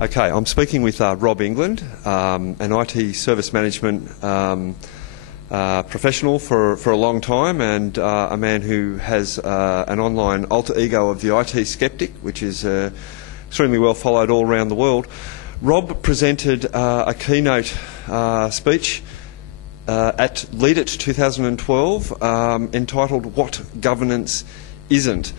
Okay, I'm speaking with Rob England, an IT service management professional for a long time, and a man who has an online alter ego of the IT Skeptic, which is extremely well followed all around the world. Rob presented a keynote speech at LEADit 2012 entitled "What Governance Isn't."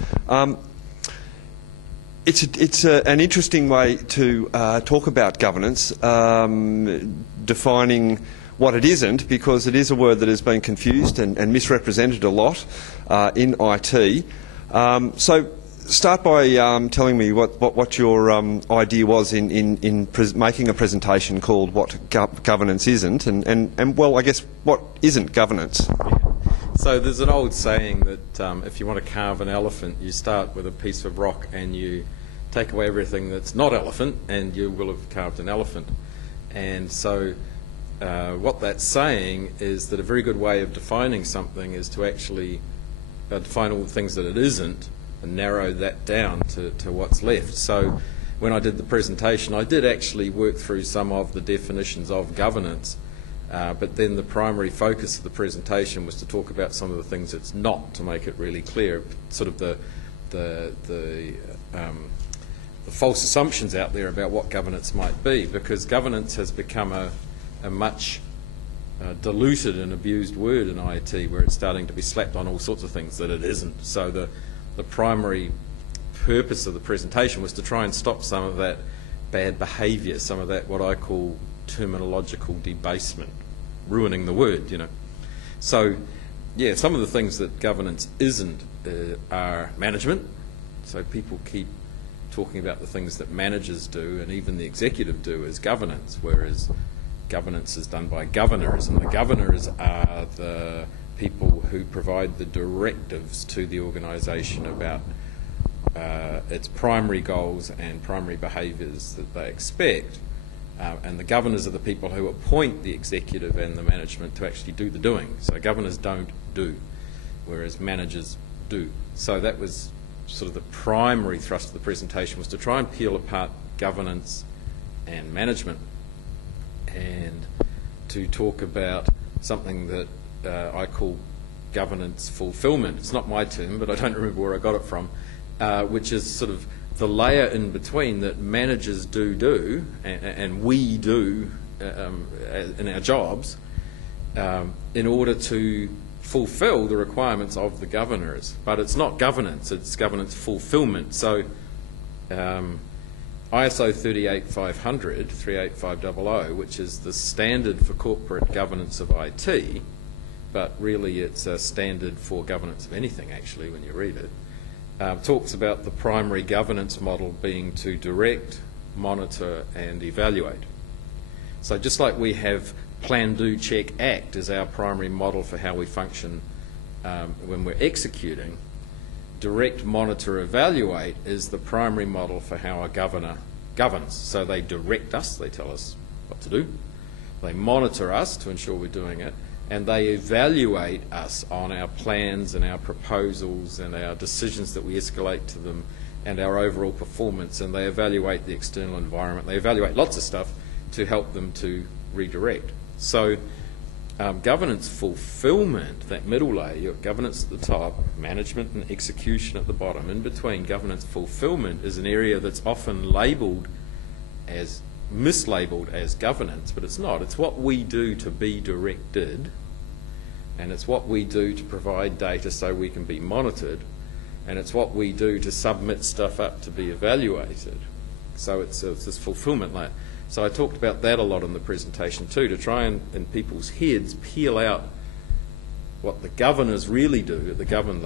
It's an interesting way to talk about governance, defining what it isn't, because it is a word that has been confused and misrepresented a lot in IT. So start by telling me what your idea was in making a presentation called "What Governance Isn't," and well, I guess, what isn't governance? So there's an old saying that if you want to carve an elephant, you start with a piece of rock and you take away everything that's not elephant, and you will have carved an elephant. And so what that's saying is that a very good way of defining something is to actually define all the things that it isn't and narrow that down to what's left. So when I did the presentation, I did actually work through some of the definitions of governance, but then the primary focus of the presentation was to talk about some of the things it's not, to make it really clear, sort of the false assumptions out there about what governance might be, because governance has become a much diluted and abused word in IT, where it's starting to be slapped on all sorts of things that it isn't. So the primary purpose of the presentation was to try and stop some of that bad behaviour, some of that what I call terminological debasement, ruining the word, you know. So yeah, some of the things that governance isn't are management. So people keep talking about the things that managers do and even the executive do as governance, whereas governance is done by governors, and the governors are the people who provide the directives to the organisation about its primary goals and primary behaviours that they expect, and the governors are the people who appoint the executive and the management to actually do the doing. So governors don't do, whereas managers do. So that was sort of the primary thrust of the presentation, was to try and peel apart governance and management, and to talk about something that I call governance fulfillment. It's not my term, but I don't remember where I got it from, which is sort of the layer in between that managers do and we do in our jobs in order to fulfill the requirements of the governors. But it's not governance, it's governance fulfillment. So ISO 38500, which is the standard for corporate governance of IT, but really it's a standard for governance of anything actually when you read it, talks about the primary governance model being to direct, monitor and evaluate. So just like we have plan, do, check, act as our primary model for how we function when we're executing, direct, monitor, evaluate is the primary model for how a governor governs. So they direct us, they tell us what to do, they monitor us to ensure we're doing it, and they evaluate us on our plans and our proposals and our decisions that we escalate to them and our overall performance, and they evaluate the external environment. They evaluate lots of stuff to help them to redirect. So governance fulfillment, that middle layer, you've got governance at the top, management and execution at the bottom. In between, governance fulfillment is an area that's often mislabeled as governance, but it's not. It's what we do to be directed, and it's what we do to provide data so we can be monitored, and it's what we do to submit stuff up to be evaluated. So it's this fulfillment layer. So I talked about that a lot in the presentation too, to try and, in people's heads, peel out what the governors really do at the govern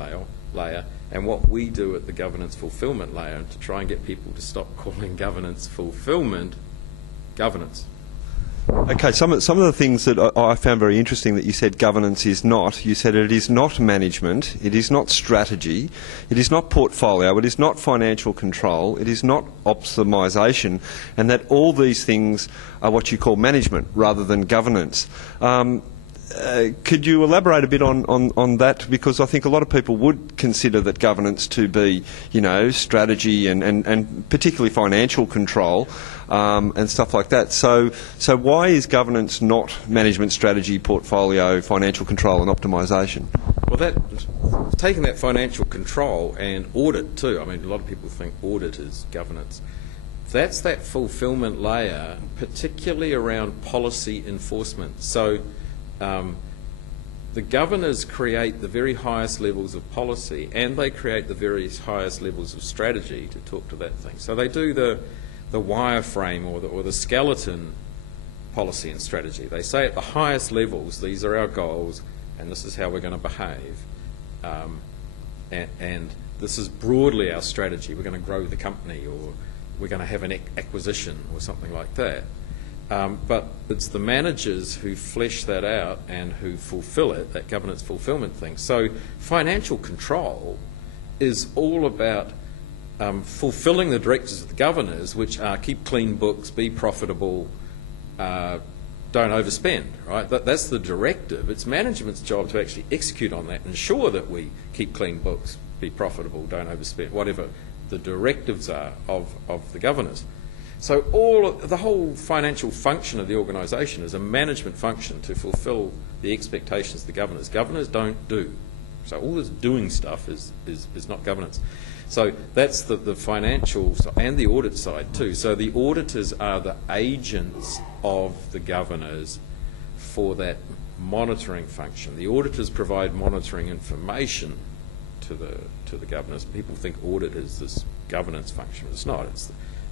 layer and what we do at the governance fulfillment layer, and to try and get people to stop calling governance fulfillment governance. Okay, some of the things that I found very interesting that you said governance is not. You said it is not management, it is not strategy, it is not portfolio, it is not financial control, it is not optimisation, and that all these things are what you call management rather than governance. could you elaborate a bit on that? Because I think a lot of people would consider that governance to be, you know, strategy and particularly financial control and stuff like that. So why is governance not management, strategy, portfolio, financial control and optimisation? Well, taking that financial control and audit too, I mean, a lot of people think audit is governance. That's that fulfilment layer, particularly around policy enforcement. So the governors create the very highest levels of policy, and they create the very highest levels of strategy to talk to that thing. So they do the wireframe or the skeleton policy and strategy. They say at the highest levels, these are our goals, and this is how we're going to behave. And this is broadly our strategy. We're going to grow the company, or we're going to have an acquisition or something like that. But it's the managers who flesh that out and who fulfill it, that governance fulfillment thing. So financial control is all about fulfilling the directives of the governors, which are keep clean books, be profitable, don't overspend, right? That's the directive. It's management's job to actually execute on that, ensure that we keep clean books, be profitable, don't overspend, whatever the directives are of the governors. So the whole financial function of the organisation is a management function to fulfil the expectations of the governors. Governors don't do. So all this doing stuff is not governance. So that's the financial and the audit side too. So the auditors are the agents of the governors for that monitoring function. The auditors provide monitoring information to the governors. People think audit is this governance function. It's not.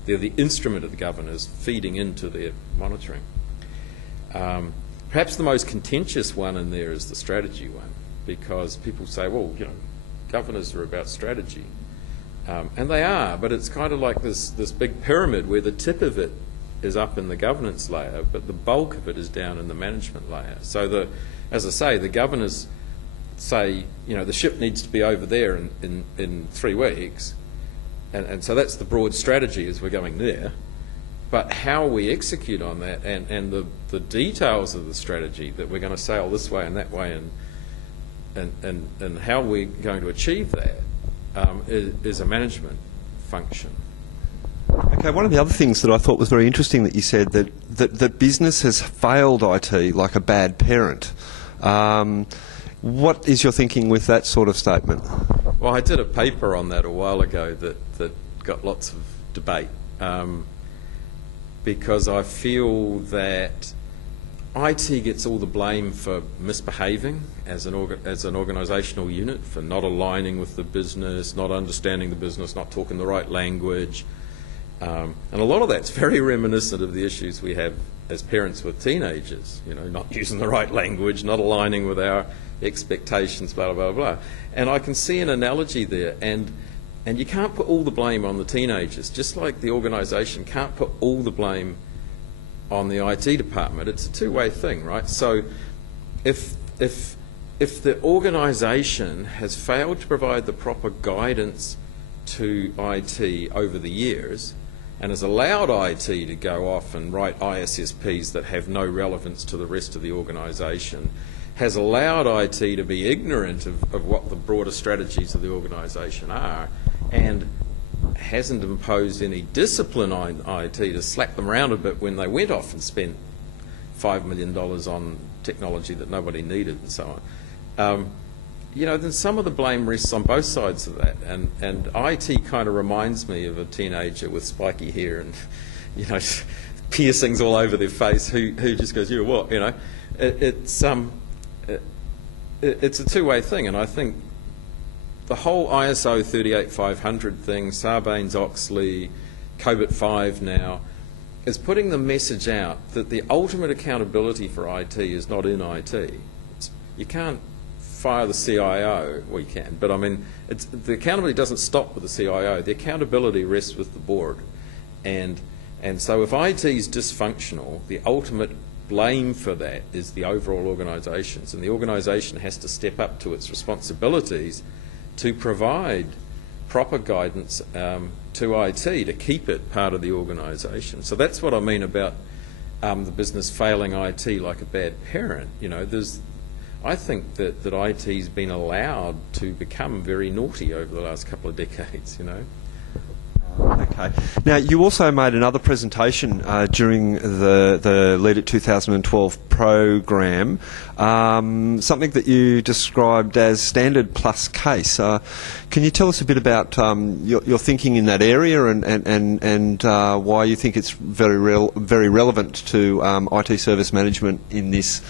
They're the instrument of the governors feeding into their monitoring. Perhaps the most contentious one in there is the strategy one, because people say, well, you know, governors are about strategy. And they are, but it's kind of like this big pyramid where the tip of it is up in the governance layer, but the bulk of it is down in the management layer. So as I say, the governors say, you know, the ship needs to be over there in 3 weeks, and so that's the broad strategy as we're going there. But how we execute on that and the details of the strategy, that we're going to sail this way and that way, and how we're going to achieve that is a management function. Okay, one of the other things that I thought was very interesting that you said that business has failed IT like a bad parent. What is your thinking with that sort of statement? Well, I did a paper on that a while ago that got lots of debate, because I feel that IT gets all the blame for misbehaving as an organisational unit, for not aligning with the business, not understanding the business, not talking the right language. And a lot of that's very reminiscent of the issues we have as parents with teenagers, you know, not using the right language, not aligning with our expectations, blah, blah, blah, blah. And I can see an analogy there, and you can't put all the blame on the teenagers, just like the organisation can't put all the blame on the IT department. It's a two-way thing, right? So if the organisation has failed to provide the proper guidance to IT over the years, and has allowed IT to go off and write ISSPs that have no relevance to the rest of the organisation, has allowed IT to be ignorant of what the broader strategies of the organisation are, and hasn't imposed any discipline on IT to slap them around a bit when they went off and spent $5 million on technology that nobody needed and so on. You know, then some of the blame rests on both sides of that, and IT kind of reminds me of a teenager with spiky hair and, you know, piercings all over their face who just goes, you know what, you know. It's a two-way thing, and I think the whole ISO 38500 thing, Sarbanes-Oxley, COBIT 5 now, is putting the message out that the ultimate accountability for IT is not in IT. You can't fire the CIO, well, you can, but I mean, the accountability doesn't stop with the CIO. The accountability rests with the board. And so if IT is dysfunctional, the ultimate blame for that is the overall organisations, and the organisation has to step up to its responsibilities to provide proper guidance to IT to keep it part of the organisation. So that's what I mean about the business failing IT like a bad parent. You know, I think that IT's been allowed to become very naughty over the last couple of decades, you know. Okay. Now, you also made another presentation during the LEADit 2012 program, something that you described as standard plus case. Can you tell us a bit about your thinking in that area and why you think it's very relevant to IT service management in this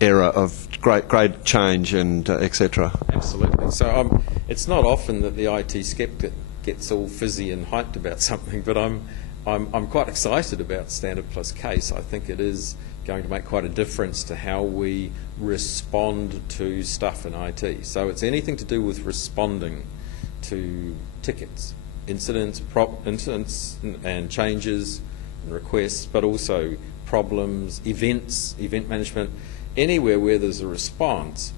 era of great change and etc.? Absolutely. So it's not often that the IT Skeptic gets all fizzy and hyped about something, but I'm quite excited about standard plus case. I think it is going to make quite a difference to how we respond to stuff in IT. So it's anything to do with responding to tickets, incidents and changes and requests, but also problems, events, event management, anywhere where there's a response.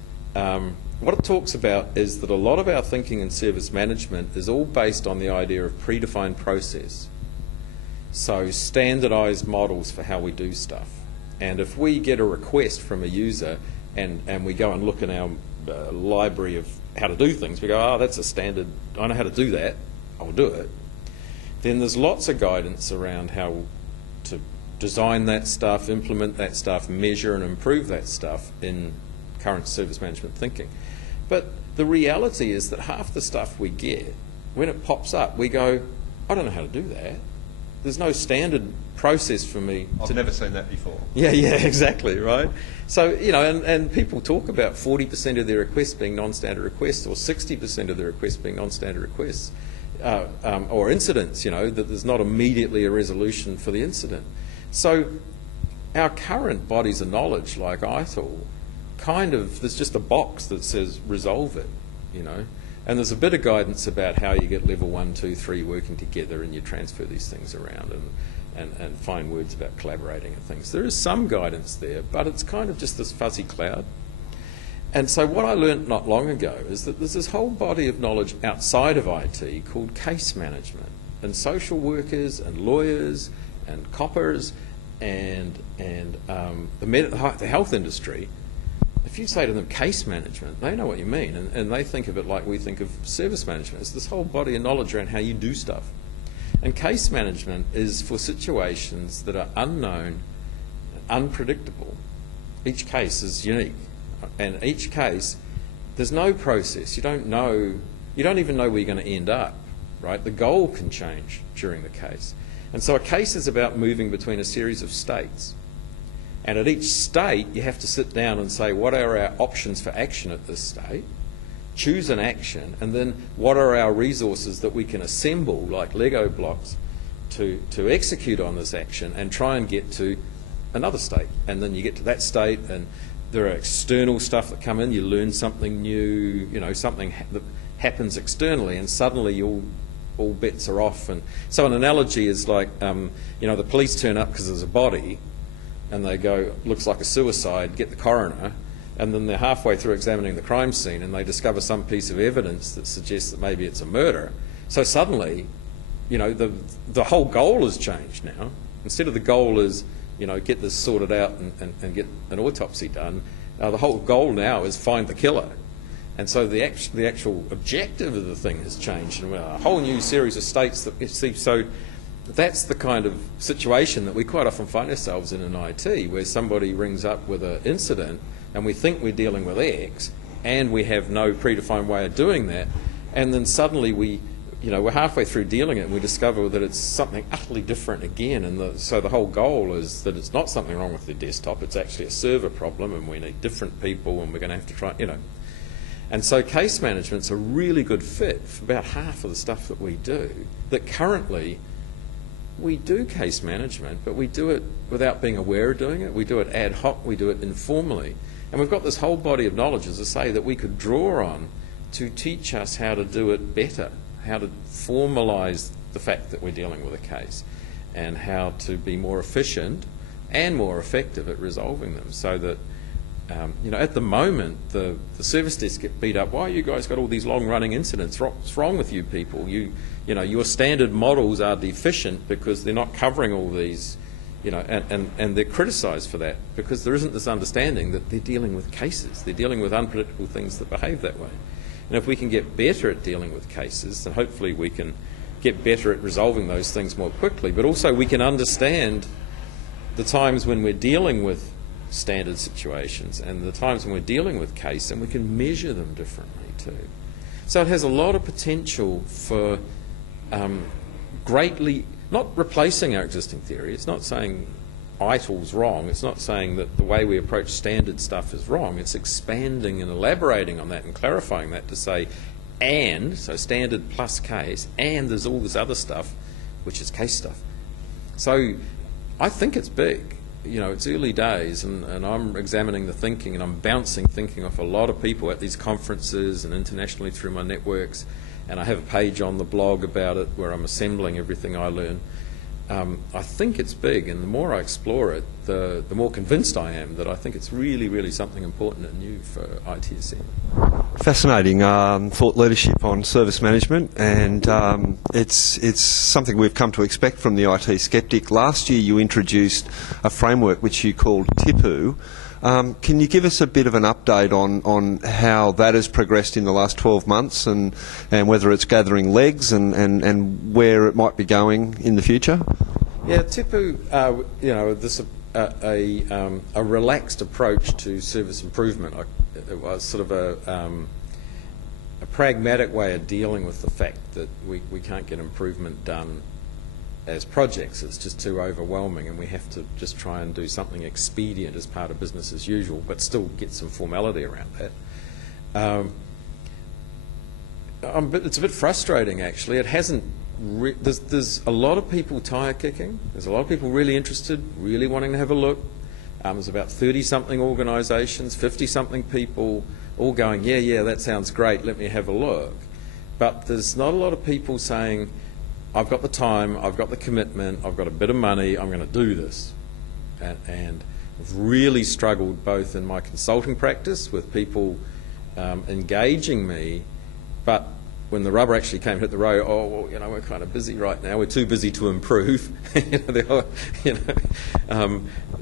What it talks about is that a lot of our thinking in service management is all based on the idea of predefined process. So standardized models for how we do stuff. And if we get a request from a user and we go and look in our library of how to do things, we go, oh, that's a standard, I know how to do that, I'll do it. Then there's lots of guidance around how to design that stuff, implement that stuff, measure and improve that stuff in current service management thinking. But the reality is that half the stuff we get, when it pops up, we go, I don't know how to do that. There's no standard process for me. I've never seen that before. Yeah, exactly, right? So, you know, and people talk about 40% of their requests being non-standard requests or 60% of their requests being non-standard requests or incidents, you know, that there's not immediately a resolution for the incident. So our current bodies of knowledge, like ITIL, there's just a box that says resolve it, you know, and there's a bit of guidance about how you get level 1, 2, 3 working together and you transfer these things around and find words about collaborating and things. There is some guidance there, but it's kind of just this fuzzy cloud. And so what I learnt not long ago is that there's this whole body of knowledge outside of IT called case management, and social workers and lawyers and coppers and the health industry. If you say to them case management, they know what you mean, and they think of it like we think of service management. It's this whole body of knowledge around how you do stuff. And case management is for situations that are unknown, unpredictable. Each case is unique, and each case, there's no process. You don't even know where you're going to end up, right? The goal can change during the case. And so a case is about moving between a series of states. And at each state, you have to sit down and say, what are our options for action at this state? Choose an action, and then what are our resources that we can assemble, like Lego blocks, to execute on this action and try and get to another state. And then you get to that state, and there are external stuff that come in. You learn something new, you know, something that happens externally, and suddenly all bets are off. And so an analogy is like, you know, the police turn up because there's a body, and they go, looks like a suicide, get the coroner, and then they're halfway through examining the crime scene and they discover some piece of evidence that suggests that maybe it's a murder. So suddenly, you know, the whole goal has changed now. Instead of the goal is, you know, get this sorted out and get an autopsy done, the whole goal now is find the killer. And so the actual objective of the thing has changed, and a whole new series of states that you see. So that's the kind of situation that we quite often find ourselves in IT, where somebody rings up with an incident and we think we're dealing with X and we have no predefined way of doing that, and then suddenly we're halfway through dealing it and we discover that it's something utterly different again, and so the whole goal is that it's not something wrong with the desktop, it's actually a server problem and we need different people and we're going to have to try, you know. And so case management's a really good fit for about half of the stuff that we do, that currently we do case management, but we do it without being aware of doing it. We do it ad hoc, we do it informally. And we've got this whole body of knowledge, as I say, that we could draw on to teach us how to do it better, how to formalise the fact that we're dealing with a case, and how to be more efficient and more effective at resolving them, so that you know, at the moment, the service desks get beat up. Why you guys got all these long-running incidents? What's wrong with you people? You know, your standard models are deficient because they're not covering all these, and they're criticised for that because there isn't this understanding that they're dealing with cases. They're dealing with unpredictable things that behave that way. And if we can get better at dealing with cases, then hopefully we can get better at resolving those things more quickly. But also we can understand the times when we're dealing with standard situations and the times when we're dealing with case, and we can measure them differently too. So it has a lot of potential for greatly, not replacing our existing theory. It's not saying ITIL's wrong. It's not saying that the way we approach standard stuff is wrong. It's expanding and elaborating on that and clarifying that to say, and, so standard plus case, and there's all this other stuff, which is case stuff. So I think it's big. It's early days, and I'm examining the thinking, and I'm bouncing thinking off a lot of people at these conferences and internationally through my networks, and I have a page on the blog about it where I'm assembling everything I learn. I think it's big, and the more I explore it, the more convinced I am that I think it's really, really something important and new for ITSM. Fascinating thought leadership on service management, and it's something we've come to expect from the IT Skeptic. Last year you introduced a framework which you called TIPO. Can you give us a bit of an update on how that has progressed in the last 12 months and whether it's gathering legs and where it might be going in the future? Yeah, TIPO, this a relaxed approach to service improvement. It was sort of a pragmatic way of dealing with the fact that we can't get improvement done as projects. It's just too overwhelming, and we have to just try and do something expedient as part of business as usual, but still get some formality around that. It's a bit frustrating, actually. It hasn't. There's a lot of people tire kicking. There's a lot of people really interested, really wanting to have a look. There's about 30-something organisations, 50-something people, all going, yeah, that sounds great, let me have a look. But there's not a lot of people saying, I've got the time, I've got the commitment, I've got a bit of money, I'm going to do this. And I've really struggled both in my consulting practice with people engaging me, but when the rubber actually came to hit the road, we're kind of busy right now, we're too busy to improve.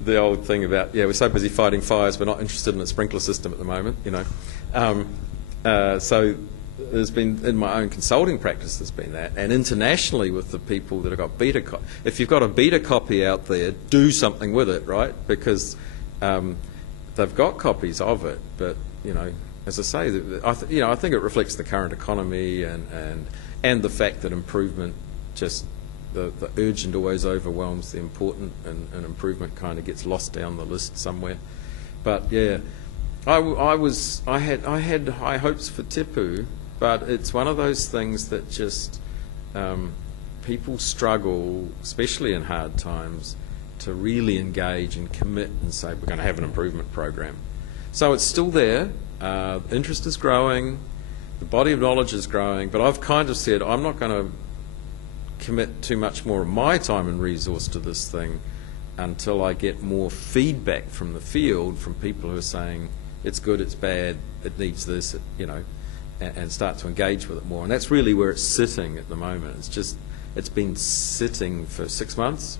The old thing about, we're so busy fighting fires, we're not interested in a sprinkler system at the moment, So there's been, in my own consulting practice, there's been that. And internationally with the people that have got beta copy. If you've got a beta copy out there, do something with it, right? Because they've got copies of it, but, as I say, I think it reflects the current economy and the fact that improvement just, the urgent always overwhelms the important, and improvement kind of gets lost down the list somewhere. But yeah, I had high hopes for TIPO, but it's one of those things that just people struggle, especially in hard times, to really engage and commit and say we're going to have an improvement program. So it's still there. Interest is growing, the body of knowledge is growing, but I've kind of said I'm not going to commit too much more of my time and resource to this thing until I get more feedback from the field, from people who are saying it's good, it's bad, it needs this, and start to engage with it more. And that's really where it's sitting at the moment. It's been sitting for 6 months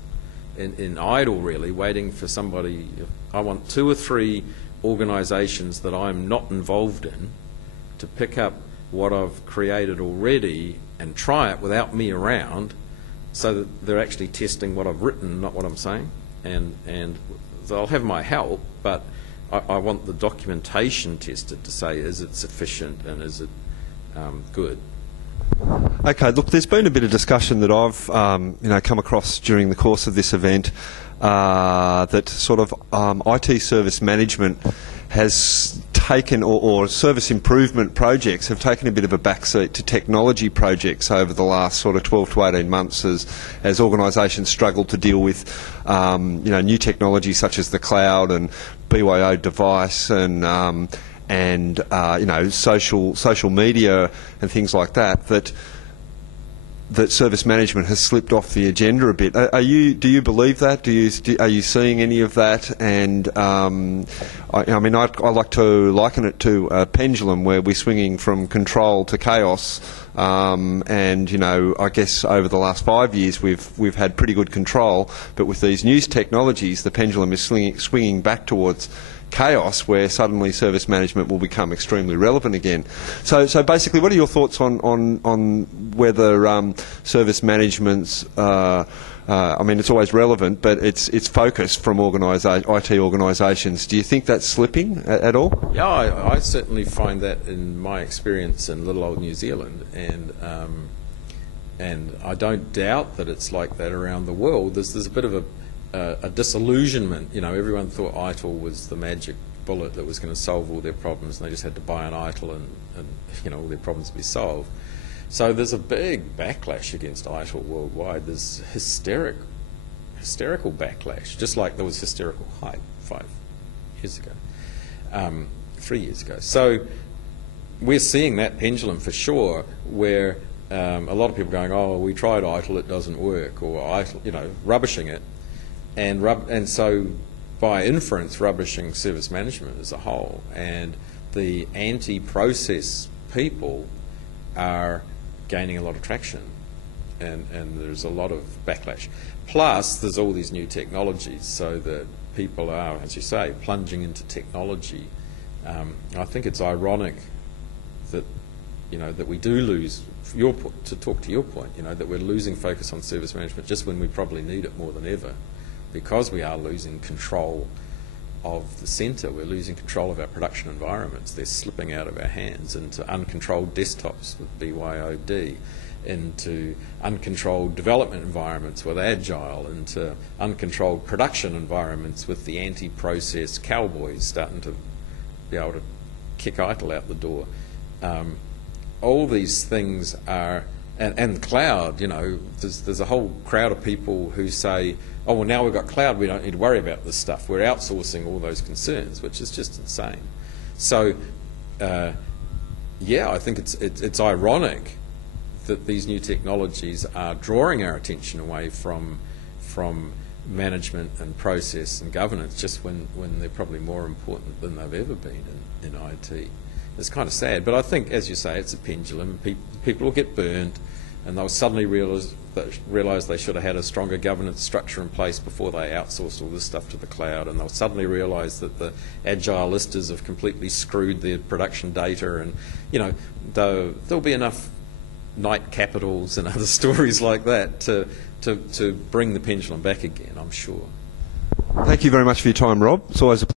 in idle, really, waiting for somebody. I want 2 or 3 organisations that I'm not involved in to pick up what I've created already and try it without me around, so that they're actually testing what I've written, not what I'm saying. And they'll have my help, but I want the documentation tested to say, is it sufficient and is it good? Okay, look, there's been a bit of discussion that I've come across during the course of this event that sort of IT service management has taken, or service improvement projects have taken a bit of a backseat to technology projects over the last sort of 12 to 18 months as organisations struggle to deal with new technology such as the cloud and BYO device and social media and things like that service management has slipped off the agenda a bit. Do you believe that? Are you seeing any of that? And I like to liken it to a pendulum where we're swinging from control to chaos and you know, I guess over the last 5 years we've had pretty good control, but with these new technologies, the pendulum is swinging back towards chaos, where suddenly service management will become extremely relevant again. So basically, what are your thoughts on whether service management's I mean, it's always relevant, but it's focus from IT organisations. Do you think that's slipping at all? Yeah, I certainly find that in my experience in little old New Zealand, and I don't doubt that it's like that around the world. There's a bit of a disillusionment. You know, everyone thought ITIL was the magic bullet that was going to solve all their problems, and they just had to buy an ITIL and you know, all their problems would be solved. So there's a big backlash against ITIL worldwide. There's hysterical backlash, just like there was hysterical hype 5 years ago, 3 years ago. So we're seeing that pendulum for sure, where a lot of people are going, oh, we tried ITIL, it doesn't work, or ITIL, you know, rubbishing it, and so by inference, rubbishing service management as a whole. And the anti-process people are gaining a lot of traction, and there's a lot of backlash. Plus, there's all these new technologies, so that people are, as you say, plunging into technology. I think it's ironic that, you know, that we do lose, to talk to your point, you know, that we're losing focus on service management just when we probably need it more than ever, because we are losing control of the centre. We're losing control of our production environments. They're slipping out of our hands into uncontrolled desktops with BYOD, into uncontrolled development environments with Agile, into uncontrolled production environments with the anti-process cowboys starting to be able to kick ITIL out the door. All these things are, and cloud, you know, there's a whole crowd of people who say, oh, well, now we've got cloud, we don't need to worry about this stuff. We're outsourcing all those concerns, which is just insane. So, yeah, I think it's ironic that these new technologies are drawing our attention away from management and process and governance, just when they're probably more important than they've ever been in IT. It's kind of sad, but I think, as you say, it's a pendulum. People will get burned, and they'll suddenly realise they should have had a stronger governance structure in place before they outsourced all this stuff to the cloud, and they'll suddenly realise that the Agilistas have completely screwed their production data, and, you know, there'll be enough night capitals and other stories like that to bring the pendulum back again, I'm sure. Thank you very much for your time, Rob. It's always a